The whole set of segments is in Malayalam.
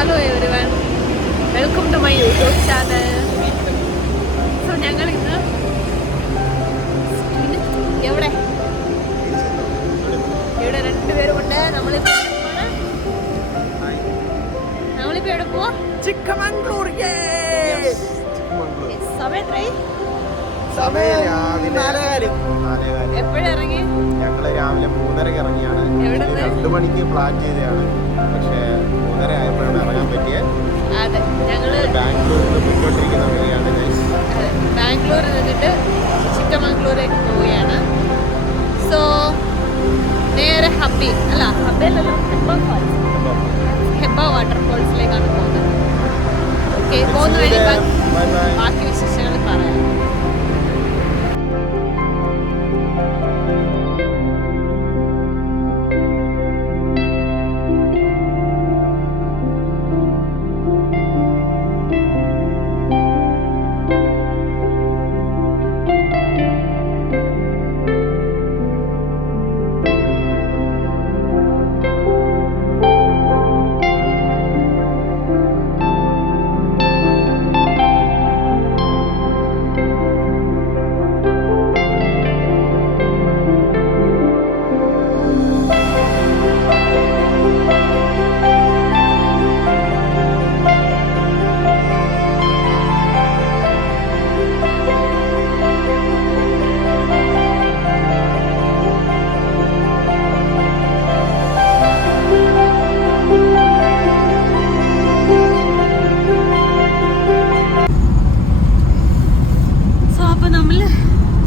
Hello everyone, welcome to my YouTube channel. So ഞങ്ങൾ ഇന്ന് ഇവിടെ രണ്ടുപേരുമുണ്ട്. നമ്മളിപ്പോ എവിടെ പോവാ? ചിക്കമംഗ്ലൂർ. എപ്പോഴും ഇറങ്ങി? ഞങ്ങള് രാവിലെ 3:30 ഇറങ്ങിയാണ്. 2 മണിക്ക് പ്ലാൻ ചെയ്തതാണ്, പക്ഷേ 3:30 ആയപ്പോഴാണ് ഇറങ്ങാൻ പറ്റിയത്. അതെ, ഞങ്ങള് ബാംഗ്ലൂരിൽ നിന്ന് പോയിക്കൊണ്ടിരിക്കുന്ന വഴിയാണ്. ബാംഗ്ലൂരിൽ നിന്നിട്ട് ചിക്കമംഗ്ലൂരേക്ക് പോവുകയാണ്. സോ നേരെ ഹബ്ബയിലല്ലോ ഹെബ്ബ വാട്ടർഫോൾസിലേക്കാണ് പോകുന്നത്. ഓക്കെ, പോകുന്ന വഴി ബാക്കി വിശേഷങ്ങൾ പറയാം.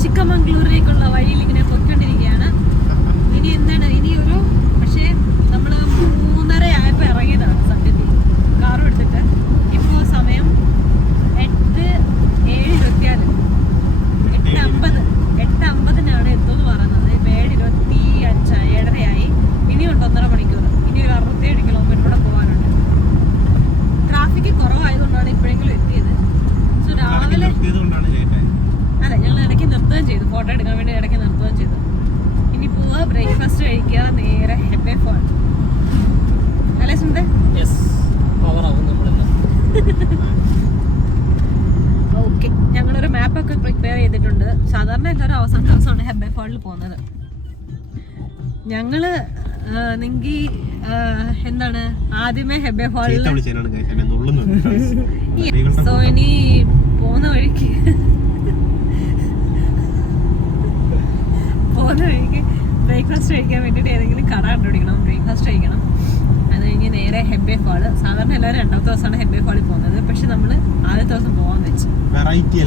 ചിക്കമംഗ്ലൂരിലേക്കുള്ള വഴിയിൽ ഇങ്ങനെ പൊയ്ക്കൊണ്ടിരിക്കുകയാണ്. ഇനി എന്താണ്, ഇനി ഒരു പക്ഷേ നമ്മൾ 3:30 ആയപ്പോൾ ഇറങ്ങിയതാണ് സത്യത്തിൽ കാറും എടുത്തിട്ട്. ഇപ്പോൾ സമയം 8:24, 8:50 എത്തുമെന്ന് പറയുന്നത്. ഇപ്പോൾ 7:25, 7:30 ഇനിയുണ്ട് 1.5 മണിക്കൂർ. ഇനി ഒരു 67 കിലോമീറ്റർ കൂടെ പോകാനുണ്ട്. ട്രാഫിക് കുറവായതുകൊണ്ടാണ് ഇപ്പോഴെങ്കിലും എത്തിയത്. സോ രാവിലെ അതെ, ഞങ്ങൾ ഇടയ്ക്ക് നിർത്തുകയും ചെയ്തു, ഫോട്ടോ എടുക്കാൻ വേണ്ടി ഇടയ്ക്ക് നിർത്തുകയും ചെയ്തു. ഇനി പോവുക, ബ്രേക്ക്ഫാസ്റ്റ് കഴിക്കുക, നേരെ ഹെബ്ബെ ഫോൾ. അല്ലേ സുന്ദ? ഓക്കെ, ഞങ്ങളൊരു മാപ്പൊക്കെ പ്രിപ്പയർ ചെയ്തിട്ടുണ്ട്. സാധാരണ എല്ലാവരും അവസാന ദിവസമാണ് ഹെബ്ബെ ഫോളിൽ പോകുന്നത്. ഞങ്ങള് നിങ്ങി എന്താണ് ആദ്യമേ ഹെബ്ബെ ഫോളിൽ. സോ ഇനി പോകുന്ന വഴിക്ക് ബ്രേക്ക്ഫാസ്റ്റ് കഴിക്കാൻ വേണ്ടിയിട്ട് ഏതെങ്കിലും കട കണ്ടുപിടിക്കണം, ബ്രേക്ക്ഫാസ്റ്റ് കഴിക്കണം. അത് കഴിഞ്ഞ് നേരെ ഹെബ്ബെ ഫാള്. സാധാരണ എല്ലാവരും 2ാമത്തെ ദിവസമാണ് ഹെബ്ബെ ഫാളിൽ പോകുന്നത്, പക്ഷെ നമ്മൾ ആദ്യത്തെ ദിവസം പോകാന്ന് വെച്ചു. വെറൈറ്റി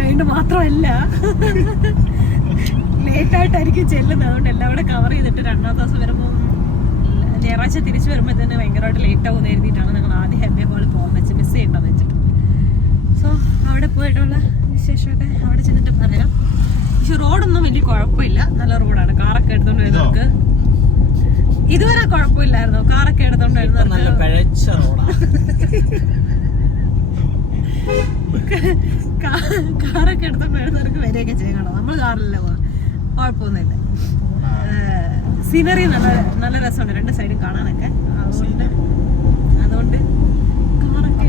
ആയതുകൊണ്ട് മാത്രമല്ല, ലേറ്റായിട്ടായിരിക്കും ചെല്ലുന്നത്. അതുകൊണ്ട് എല്ലാം കൂടെ കവർ ചെയ്തിട്ട് 2ാമത്തെ ദിവസം വരുമ്പോൾ ഞായറാഴ്ച തിരിച്ചു വരുമ്പോൾ തന്നെ ഭയങ്കരമായിട്ട് ലേറ്റ് ആവുമെന്ന് എഴുതിയിട്ടാണ് ഞങ്ങൾ ആദ്യം ഹെബ്ബെ ഫാളിൽ പോകാൻ വെച്ച്, മിസ് ചെയ്യണ്ടെന്ന് വെച്ചിട്ട്. സോ അവിടെ പോയിട്ടുള്ള വിശേഷമൊക്കെ അവിടെ ചെന്നിട്ട് പറയാം. പക്ഷെ റോഡൊന്നും വലിയ കുഴപ്പമില്ല, നല്ല റോഡാണ്. കാറൊക്കെ എടുത്തോണ്ട് വരുന്നവർക്ക് ഇതുവരെ കുഴപ്പമില്ലായിരുന്നു. കാറൊക്കെ എടുത്തോണ്ട് വരുന്നവർക്ക് കാറൊക്കെ എടുത്തോണ്ട് വരുന്നവർക്ക് വരികയൊക്കെ ചെയ്യണം. നമ്മൾ കാറിലല്ലേ പോകാം, കുഴപ്പമൊന്നുമില്ല. സീനറി നല്ല രസമുണ്ട് 2 സൈഡും കാണാനൊക്കെ. അതുകൊണ്ട് കാറൊക്കെ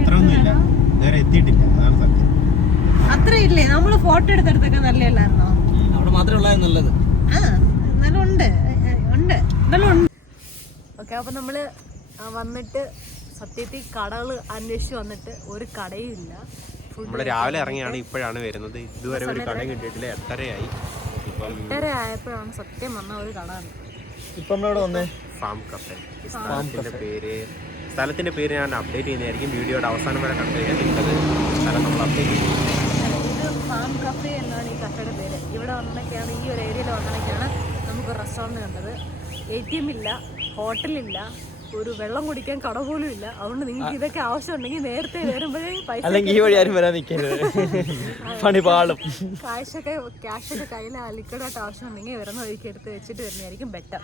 അത്ര ഇല്ലേ, നമ്മള് ഫോട്ടോ എടുത്തെടുത്തൊക്കെ നല്ലല്ലായിരുന്നോ? ഓക്കെ, അപ്പൊ നമ്മള് വന്നിട്ട് സത്യത്തിൽ കടകൾ അന്വേഷിച്ച് വന്നിട്ട് ഒരു കടയും ഇല്ല. നമ്മള് രാവിലെ ഇറങ്ങിയാണ്, ഇപ്പോഴാണ് വരുന്നത്. ഇതുവരെ ഒരു കട കിട്ടിയിട്ടില്ല. 8:30 ആയപ്പോഴാണ് സത്യം വന്ന ഒരു കട. Farm cafe. സ്ഥലത്തിന്റെ പേര് ഞാൻ അപ്ഡേറ്റ് ചെയ്യുന്നതായിരിക്കും. വീഡിയോയുടെ അവസാനം വരെ കണ്ടു കഴിഞ്ഞാൽ നിങ്ങൾക്കത് സ്ഥലം നമ്മൾ അപ്ഡേറ്റ് ചെയ്യും. ഫാം കഫേ എന്നാണ് ഈ കഫേയുടെ പേര്. ഇവിടെ വന്നൊക്കെയാണ്, ഈ ഒരു ഏരിയയിൽ വന്നൊക്കെയാണ് നമുക്ക് റെസ്റ്റോറൻറ്റ് കണ്ടത്. ATM ഇല്ല, ഹോട്ടലില്ല, ഒരു വെള്ളം കുടിക്കാൻ കട പോലും ഇല്ല. അതുകൊണ്ട് നിങ്ങൾക്ക് ഇതൊക്കെ ആവശ്യമുണ്ടെങ്കിൽ നേരത്തെ വരുമ്പോഴേ പൈസ ക്യാഷൊക്കെ കയ്യിൽ ലിക്വിഡായിട്ട് ആവശ്യമുണ്ടെങ്കിൽ വരുന്ന വഴിക്ക് എടുത്ത് വെച്ചിട്ട് വരുന്നതായിരിക്കും ബെറ്റർ.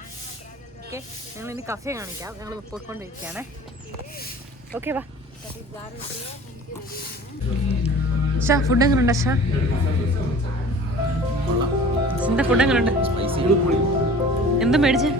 ഓക്കെ, ഞങ്ങൾ ഇനി കഫേ കാണിക്കാം. ഞങ്ങൾ പോയിക്കൊണ്ടിരിക്കുകയാണേ. ഓക്കെ, വാ. ഫുഡ് എങ്ങനെയുണ്ട്? എന്താ ഫുഡ് എങ്ങനെയുണ്ട്? എന്താ മേടിച്ചേ?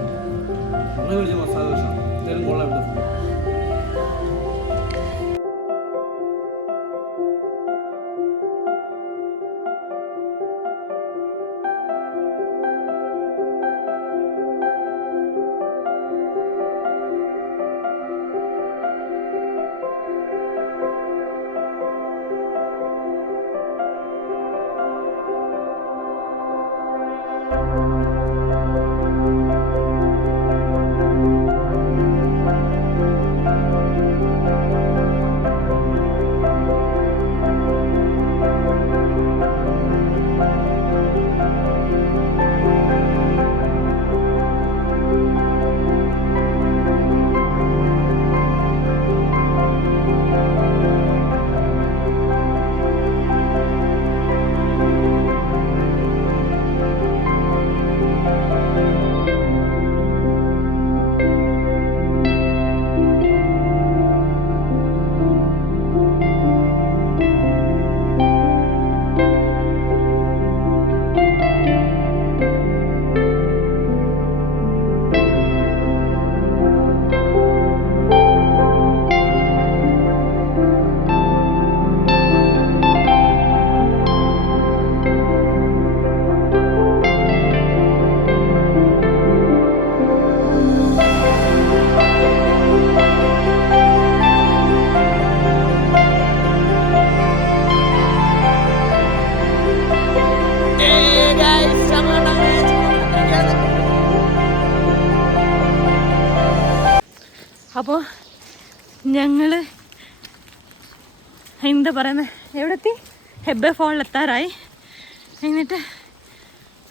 അപ്പോൾ ഞങ്ങൾ എന്താ പറയുന്നത്, എവിടെത്തി? ഹെബ്ബെ ഫോളിൽ എത്താറായി. എന്നിട്ട്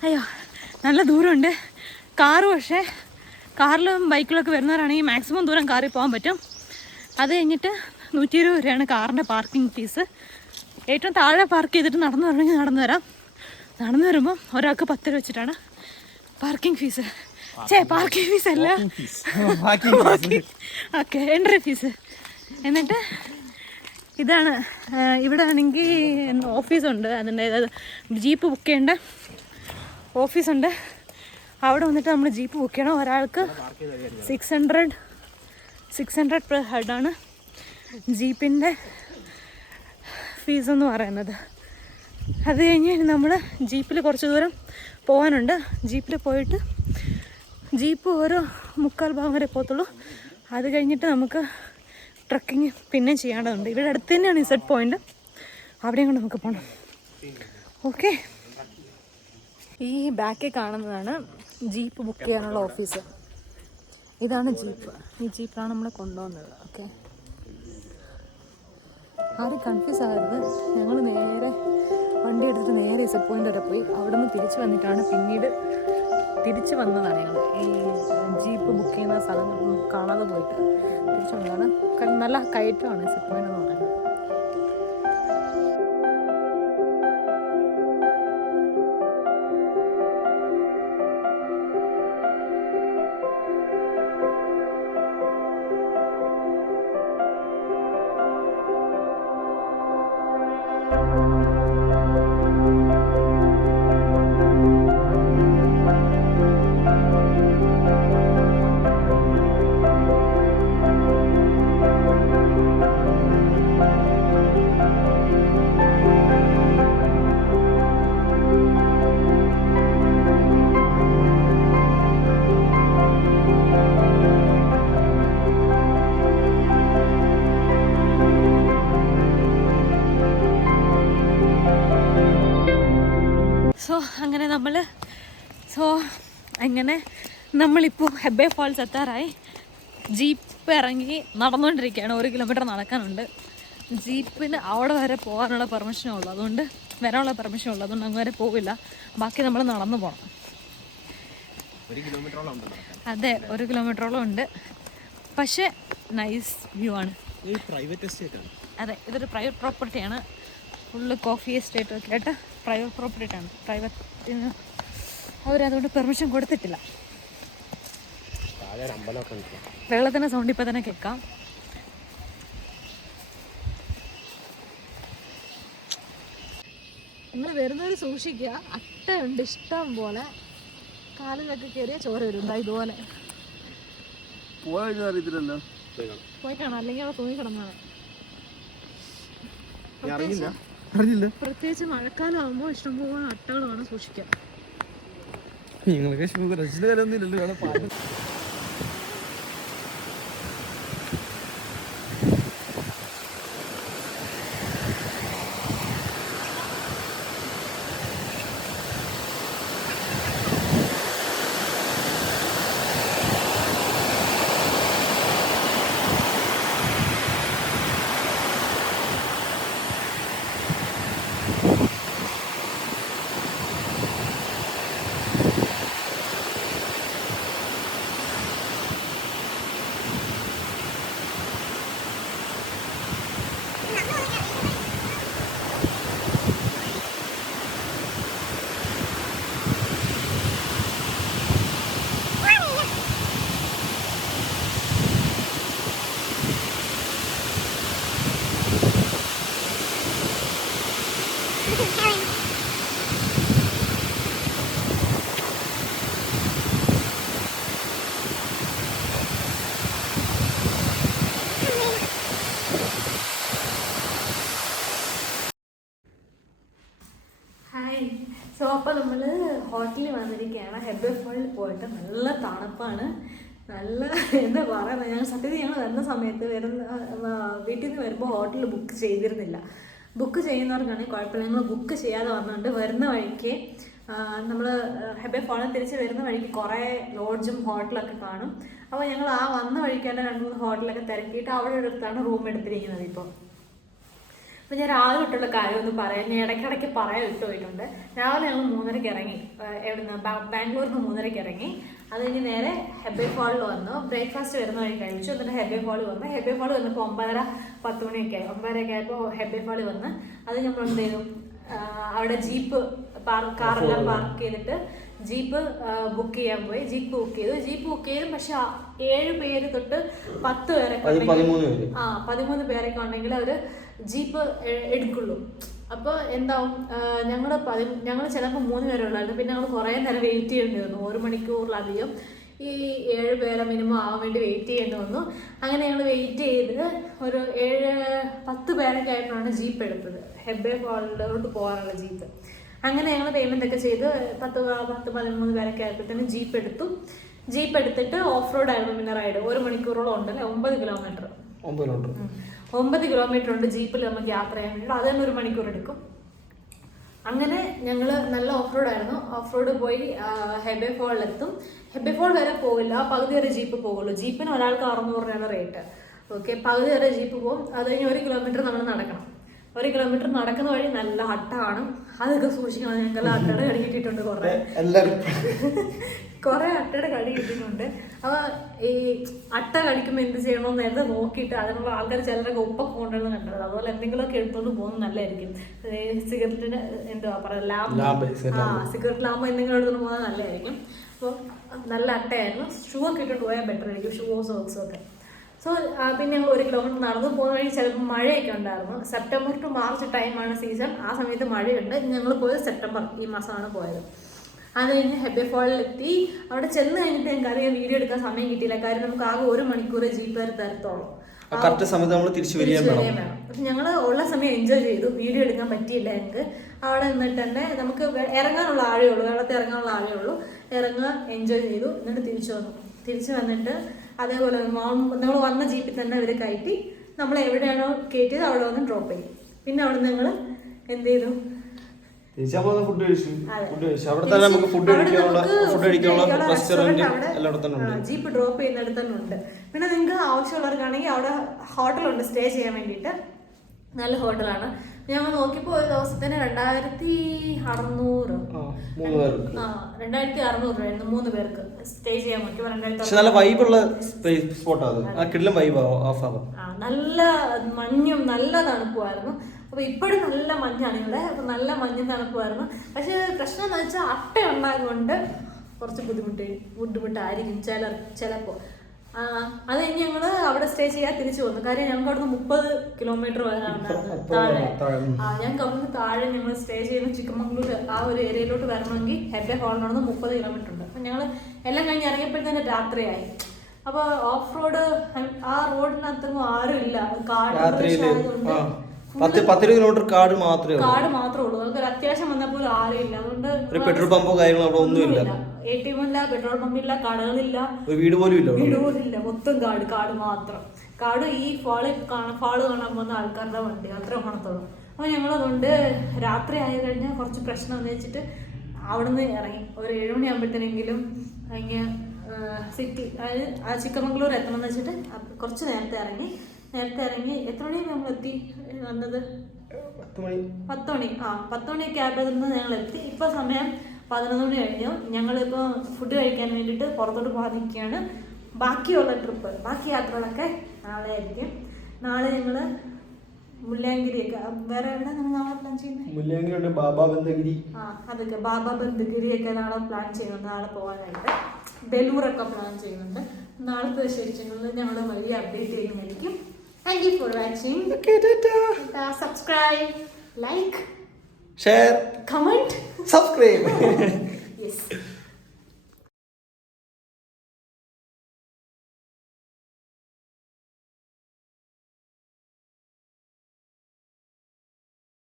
അയ്യോ നല്ല ദൂരമുണ്ട്. കാറ് പക്ഷേ കാറിലും ബൈക്കിലൊക്കെ വരുന്നവരാണെങ്കിൽ മാക്സിമം ദൂരം കാറിൽ പോകാൻ പറ്റും. അത് കഴിഞ്ഞിട്ട് 120 രൂപയാണ് കാറിൻ്റെ പാർക്കിംഗ് ഫീസ്. ഏറ്റവും താഴെ പാർക്ക് ചെയ്തിട്ട് നടന്നു വരണമെങ്കിൽ നടന്നു വരാം. നടന്നു വരുമ്പം ഒരാൾക്ക് 10 രൂപ വെച്ചിട്ടാണ് പാർക്കിംഗ് ഫീസ്. പാർക്കിംഗ് ഫീസ് അല്ല, ഓക്കെ, എൻട്രി ഫീസ്. എന്നിട്ട് ഇതാണ് ഇവിടെ ആണെങ്കിൽ ഓഫീസുണ്ട്. അതിൻ്റെ ജീപ്പ് ബുക്ക് ചെയ്യേണ്ട ഓഫീസുണ്ട്. അവിടെ വന്നിട്ട് നമ്മൾ ജീപ്പ് ബുക്ക് ചെയ്യണം. ഒരാൾക്ക് 600 പെർ ഹെഡാണ് ജീപ്പിൻ്റെ ഫീസ് എന്ന് പറയുന്നത്. അത് കഴിഞ്ഞ് നമ്മൾ ജീപ്പിൽ കുറച്ച് ദൂരം പോകാനുണ്ട്. ജീപ്പിൽ പോയിട്ട് ജീപ്പ് ഓരോ 3/4 ഭാഗം വരെ പോകത്തുള്ളൂ. അത് കഴിഞ്ഞിട്ട് നമുക്ക് ട്രക്കിങ് പിന്നെ ചെയ്യേണ്ടതുണ്ട്. ഇവിടെ അടുത്ത് തന്നെയാണ് ഈ സെറ്റ് പോയിന്റ്, അവിടെയും കൊണ്ട് നമുക്ക് പോകണം. ഓക്കെ, ഈ ബാക്കിൽ കാണുന്നതാണ് ജീപ്പ് ബുക്ക് ചെയ്യാനുള്ള ഓഫീസ്. ഇതാണ് ജീപ്പ്. ഈ ജീപ്പിലാണ് നമ്മൾ കൊണ്ടുപോകുന്നത്. ഓക്കെ, ആരും കൺഫ്യൂസ് ആകരുത്. ഞങ്ങൾ നേരെ വണ്ടി എടുത്തിട്ട് നേരെ സെറ്റ് പോയിന്റ് വരെ പോയി. അവിടെ നിന്ന് തിരിച്ചു വന്നിട്ടാണ് പിന്നീട് തിരിച്ചു വന്നതാണ്. ഞങ്ങൾ ഈ ജീപ്പ് ബുക്ക് ചെയ്യുന്ന സ്ഥലം കാണാതെ പോയിട്ട് തിരിച്ചു വന്നതാണ്. നല്ല കയറ്റമാണ് സെറ്റ് പോയിന്റ് എന്ന് പറയുന്നത്. അങ്ങനെ നമ്മളിപ്പോൾ ഹെബ്ബെ ഫാൾസ് എത്താറായി. ജീപ്പ് ഇറങ്ങി നടന്നുകൊണ്ടിരിക്കുകയാണ്. 1 കിലോമീറ്റർ നടക്കാനുണ്ട്. ജീപ്പിന് അവിടെ വരെ പോകാനുള്ള പെർമിഷനേ ഉള്ളൂ, അതുകൊണ്ട് വരാനുള്ള പെർമിഷൻ ഉള്ളൂ, അതുകൊണ്ട് അങ്ങ് വരെ പോവില്ല. ബാക്കി നമ്മൾ നടന്നു പോകണം. 1 കിലോമീറ്ററോളം ഉണ്ട്. അതെ, 1 കിലോമീറ്ററോളം ഉണ്ട്. പക്ഷേ നൈസ് വ്യൂ ആണ്. പ്രൈവറ്റ് എസ്റ്റേറ്റ് ആണ്. അതെ, ഇതൊരു പ്രൈവറ്റ് പ്രോപ്പർട്ടിയാണ്. ഫുള്ള് കോഫി എസ്റ്റേറ്റ് ഒക്കെ ആയിട്ട് പ്രൈവറ്റ് പ്രോപ്പർട്ടിയാണ്. പ്രൈവറ്റിന് അവരതുകൊണ്ട് പെർമിഷൻ കൊടുത്തിട്ടില്ല. വെള്ളത്തിൻ്റെ സൗണ്ട് ഇപ്പം തന്നെ കേൾക്കാം. നിങ്ങൾ വരുന്നവർ സൂക്ഷിക്കുക. അട്ടയുണ്ട് ഇഷ്ടം പോലെ. കാലിലൊക്കെ കയറിയ ചോര വരും. എന്താ ഇതുപോലെ പോയി കാണാം, അല്ലെങ്കിൽ അവിടെ തൂങ്ങി കിടന്നാണ്. പ്രത്യേകിച്ച് മഴക്കാലം ആകുമ്പോൾ ഇഷ്ടംപോലെ അട്ടകൾ വേണം സൂക്ഷിക്കാൻ. സോ അപ്പോൾ നമ്മൾ ഹോട്ടലിൽ വന്നിരിക്കുകയാണ്. ഹെബ്ബെ ഫോളിൽ പോയിട്ട് നല്ല തണുപ്പാണ്. നല്ല എന്താ പറയുക, ഞങ്ങൾ സത്യത്തിൽ ഞങ്ങൾ വരുന്ന സമയത്ത് വീട്ടിൽ നിന്ന് വരുമ്പോൾ ഹോട്ടലിൽ ബുക്ക് ചെയ്തിരുന്നില്ല. ബുക്ക് ചെയ്യുന്നവർക്കാണെങ്കിൽ കുഴപ്പമില്ല. ഞങ്ങൾ ബുക്ക് ചെയ്യാതെ വന്നുകൊണ്ട് വരുന്ന വഴിക്ക് നമ്മൾ ഹെബ്ബെ ഫോളിൽ തിരിച്ച് വരുന്ന വഴിക്ക് കുറേ ലോഡ്ജും ഹോട്ടലൊക്കെ കാണും. അപ്പോൾ ഞങ്ങൾ ആ വന്ന വഴിക്ക് തന്നെ 2-3 ഹോട്ടലൊക്കെ തിരക്കിയിട്ട് അവിടെ അടുത്താണ് റൂം എടുത്തിരിക്കുന്നത് ഇപ്പോൾ. അപ്പോൾ ഞാൻ രാവിലെ തൊട്ടുള്ള കാര്യം ഒന്ന് പറയാം, ഞാൻ ഇടയ്ക്കിടയ്ക്ക് പറയാൻ വിട്ടുപോയിട്ടുണ്ട്. രാവിലെ ഞങ്ങൾ 3:30 ഇറങ്ങി, എവിടുന്ന് ബാംഗ്ലൂരിൽ നിന്ന് 3:30 ഇറങ്ങി. അത് കഴിഞ്ഞ് നേരെ ഹെബ്ബെ ഫാളിൽ വന്നു, ബ്രേക്ക്ഫാസ്റ്റ് വരുന്ന വഴി കഴിച്ചു. എന്നിട്ട് ഹെബ്ബെ ഫാളിൽ വന്നു. ഹെബ്ബെ ഫാളിൽ വന്നപ്പോൾ 9:30-10 മണിയൊക്കെ ആയി. 9:30 ആയപ്പോൾ ഹെബ്ബെ ഫാളിൽ വന്ന് അത് നമ്മൾ എന്ത് ചെയ്തു, അവിടെ ജീപ്പ് കാറെല്ലാം പാർക്ക് ചെയ്തിട്ട് ജീപ്പ് ബുക്ക് ചെയ്യാൻ പോയി. ജീപ്പ് ബുക്ക് ചെയ്തു. പക്ഷെ 7 പേര് തൊട്ട് 10 പേരൊക്കെ 13 പേരൊക്കെ ഉണ്ടെങ്കിൽ അവർ ജീപ്പ് എടുക്കുള്ളൂ. അപ്പോൾ എന്താവും, ഞങ്ങൾ ചിലപ്പോൾ 3 പേരെ ഉള്ളായിരുന്നു. പിന്നെ ഞങ്ങൾ കുറേ നേരം വെയിറ്റ് ചെയ്യേണ്ടി വന്നു, 1 മണിക്കൂറിലധികം ഈ 7 പേരെ മിനിമം ആവാൻ വേണ്ടി വെയിറ്റ് ചെയ്യേണ്ടി വന്നു. അങ്ങനെ ഞങ്ങൾ വെയിറ്റ് ചെയ്ത് ഒരു 7-10 പേരൊക്കെ ആയിട്ടാണ് ജീപ്പ് എടുത്തത്, ഹെബ്ബെ ഫാളിലോട്ട് പോകാനുള്ള ജീപ്പ്. അങ്ങനെ ഞങ്ങൾ പേയ്മെൻ്റ് ഒക്കെ ചെയ്ത് 10-13 പേരൊക്കെ ആയപ്പോഴത്തേനും ജീപ്പ് എടുത്തിട്ട് ഓഫ് റോഡ് ആയിരുന്നു പിന്നെ റൈഡ്. 1 മണിക്കൂറോളം ഉണ്ടല്ലേ, 9 കിലോമീറ്റർ ഉണ്ട് ജീപ്പിൽ നമുക്ക് യാത്ര ചെയ്യാൻ വേണ്ടിയിട്ട്. അത് തന്നെ 1 മണിക്കൂർ എടുക്കും. അങ്ങനെ ഞങ്ങൾ നല്ല ഓഫ് റോഡ് ആയിരുന്നു. ഓഫ് റോഡ് പോയി ഹെബ്ബെ ഫാളിലെത്തും. ഹെബ്ബെ ഫാൾ വരെ പോകില്ല, പകുതി വരെ ജീപ്പ് പോകുള്ളൂ. ജീപ്പിന് ഒരാൾക്ക് 600 രൂപയാണ് റേറ്റ്. ഓക്കെ, പകുതി വരെ ജീപ്പ് പോകും. അത് കഴിഞ്ഞ് 1 കിലോമീറ്റർ നമ്മൾ നടക്കണം. 1 കിലോമീറ്റർ നടക്കുന്ന വഴി നല്ല അട്ടമാണ്, അതൊക്കെ സൂക്ഷിക്കണം. ഞങ്ങൾ അട്ടയുടെ കടി കിട്ടിയിട്ടുണ്ട്, കുറേ അട്ടയുടെ കടി കിട്ടിയിട്ടുണ്ട്. അപ്പോൾ ഈ അട്ട കടിക്കുമ്പോൾ എന്ത് ചെയ്യണമെന്ന് നേരത്തെ നോക്കിയിട്ട് അതിനുള്ള ആൾക്കാർ ചിലരൊക്കെ ഉപ്പൊക്കെ കൊണ്ടുവന്ന് കണ്ടത്. അതുപോലെ എന്തെങ്കിലുമൊക്കെ എടുത്തുകൊണ്ട് പോകുന്നത് നല്ലതായിരിക്കും. സിഗരറ്റിന് എന്തുവാ പറയുക, ലാമ്പ്, സിഗരറ്റ് ലാമ്പ് എന്തെങ്കിലും എടുത്തുകൊണ്ട് പോകുന്നത് നല്ലതായിരിക്കും. അപ്പോൾ നല്ല അട്ടയായിരുന്നു. ഷൂ ഒക്കെ ഇട്ടുകൊണ്ട് പോയാൽ ബെറ്റർ ആയിരിക്കും, ഷൂവോ സോക്സും ഒക്കെ. സോ പിന്നെ ഞങ്ങൾ 1 കിലോമീറ്റർ നടന്നു പോകുന്ന വഴി ചിലപ്പോൾ മഴയൊക്കെ ഉണ്ടായിരുന്നു. സെപ്റ്റംബർ ടു മാർച്ച് ടൈമാണ് സീസൺ. ആ സമയത്ത് മഴയുണ്ട്. ഞങ്ങൾ പോയത് സെപ്റ്റംബർ, ഈ മാസമാണ് പോയത്. അത് കഴിഞ്ഞ് ഹെബ്ബെ ഫാളിലെത്തി. അവിടെ ചെന്ന് കഴിഞ്ഞിട്ട് ഞങ്ങൾക്ക് അറിയാം വീഡിയോ എടുക്കാൻ സമയം കിട്ടിയില്ല. കാര്യം നമുക്ക് ആകെ 1 മണിക്കൂർ ജീപ്പുകാർ തരത്തോളം. പക്ഷെ ഞങ്ങൾ ഉള്ള സമയം എൻജോയ് ചെയ്തു, വീഡിയോ എടുക്കാൻ പറ്റിയില്ല ഞങ്ങൾക്ക്. അവിടെ നിന്നിട്ട് തന്നെ നമുക്ക് ഇറങ്ങാനുള്ള ആഴേ ഉള്ളൂ, വെള്ളത്തിൽ ഇറങ്ങാനുള്ള ആഴേ ഉള്ളൂ. ഇറങ്ങുക, എൻജോയ് ചെയ്തു, എന്നിട്ട് തിരിച്ചു വന്നിട്ട് അതേപോലെ നമ്മൾ വന്ന ജീപ്പിൽ തന്നെ അവർ കയറ്റി നമ്മൾ എവിടെയാണോ കയറ്റിയത് അവിടെ വന്ന് ഡ്രോപ്പ് ചെയ്യും. പിന്നെ അവിടെ നിന്ന് ഞങ്ങൾ എന്ത് ചെയ്തു, ജീപ്പ് ഡ്രോപ്പ് ചെയ്യുന്നിടത്ത് തന്നെ ഉണ്ട്. പിന്നെ നിങ്ങൾക്ക് ആവശ്യമുള്ളവർക്കാണെങ്കിൽ അവിടെ ഹോട്ടലുണ്ട് സ്റ്റേ ചെയ്യാൻ വേണ്ടിയിട്ട്, നല്ല ഹോട്ടലാണ്. ഞങ്ങൾ നോക്കിയപ്പോൾ ഒരു ദിവസത്തിന് 2600 രൂപയായിരുന്നു 3 പേർക്ക് സ്റ്റേ ചെയ്യാൻ പറ്റും. നല്ല മഞ്ഞും നല്ല തണുപ്പുമായിരുന്നു. അപ്പൊ ഇപ്പോഴും നല്ല മഞ്ഞാണ് ഇവിടെ. അപ്പൊ നല്ല മഞ്ഞും തണുപ്പുമായിരുന്നു. പക്ഷെ പ്രശ്നം എന്ന് വെച്ചാൽ അട്ട ഉണ്ടായതുകൊണ്ട് കുറച്ച് ബുദ്ധിമുട്ടായിരിക്കും ചിലപ്പോൾ. അത് കഴിഞ്ഞ് ഞങ്ങൾ അവിടെ സ്റ്റേ ചെയ്യാൻ തിരിച്ചു വന്നു. കാര്യം ഞങ്ങൾക്ക് അവിടുന്ന് 30 കിലോമീറ്റർ വരാനുണ്ടായിരുന്നു താഴെ. ഞങ്ങൾക്ക് അവിടുന്ന് താഴെ ഞങ്ങൾ സ്റ്റേ ചെയ്യുന്ന ചിക്കമംഗളൂർ ആ ഒരു ഏരിയയിലോട്ട് വരണമെങ്കിൽ ഹെബ്ബെ ഫാളിനോട് 30 കിലോമീറ്റർ ഉണ്ട്. അപ്പം ഞങ്ങൾ എല്ലാം കഴിഞ്ഞ് ഇറങ്ങിയപ്പോഴത്തേന് രാത്രിയായി. അപ്പോൾ ഓഫ് റോഡ് ആ റോഡിനകത്തൊന്നും ആരും ഇല്ല, കാട് ആയതുകൊണ്ട് 10 കിലോമീറ്റർ കാട് മാത്രമേ ഉള്ളൂ. നമുക്ക് ഒരു അത്യാവശ്യം വന്നപ്പോൾ ആരും ഇല്ല. അതുകൊണ്ട് പെട്രോൾ പമ്പോ കാര്യങ്ങളോ അവിടെ ഒന്നുമില്ല, ATM ഇല്ല, പെട്രോൾ പമ്പില്ല, കടകളില്ല, ഒരു വീട് പോലും ഇല്ല. മൊത്തം കാട് മാത്രം. കാട് ഈ ഫാള് കാണാൻ പോകുന്ന ആൾക്കാരുടെ വണ്ടി അത്ര കാണത്തോളം. അപ്പോൾ ഞങ്ങളതുകൊണ്ട് രാത്രി ആയി കഴിഞ്ഞാൽ കുറച്ച് പ്രശ്നം എന്ന് വെച്ചിട്ട് അവിടെ നിന്ന് ഇറങ്ങി ഒരു 7 മണിയാകുമ്പോഴത്തേനെങ്കിലും ഇങ്ങനെ സിറ്റി, അതായത് ചിക്കമംഗളൂർ എത്തണമെന്ന് വെച്ചിട്ട് കുറച്ച് നേരത്തെ ഇറങ്ങി. എത്ര മണിയാണ് നമ്മൾ എത്തി വന്നത്? 10 മണി. 10 മണിയൊക്കെ ആയപ്പോഴത്തേന് ഞങ്ങൾ എത്തി. ഇപ്പോൾ സമയം 11 മണി കഴിഞ്ഞു. ഞങ്ങളിപ്പോൾ ഫുഡ് കഴിക്കാൻ വേണ്ടിയിട്ട് പുറത്തോട്ട് പോകാതിരിക്കുകയാണ്. ബാക്കി യാത്രകളൊക്കെ നാളെ ആയിരിക്കും. നാളെ ഞങ്ങൾ മുല്ലയങ്കിരിയൊക്കെ, വേറെ എവിടെ നമ്മൾ നാളെ പ്ലാൻ ചെയ്യുന്നത്? അതൊക്കെ ബാബ ബന്ധഗിരിയൊക്കെ നാളെ പ്ലാൻ ചെയ്യുന്നുണ്ട്. നാളെ പോകാനായിട്ട് ബെലൂറൊക്കെ പ്ലാൻ ചെയ്യുന്നുണ്ട്. നാളത്തെ വിശേഷങ്ങളിൽ ഞങ്ങൾ വലിയ അപ്ഡേറ്റ് ചെയ്യുന്നതായിരിക്കും. Thank you for watching. Okay, subscribe, like, share, comment, subscribe. Yes.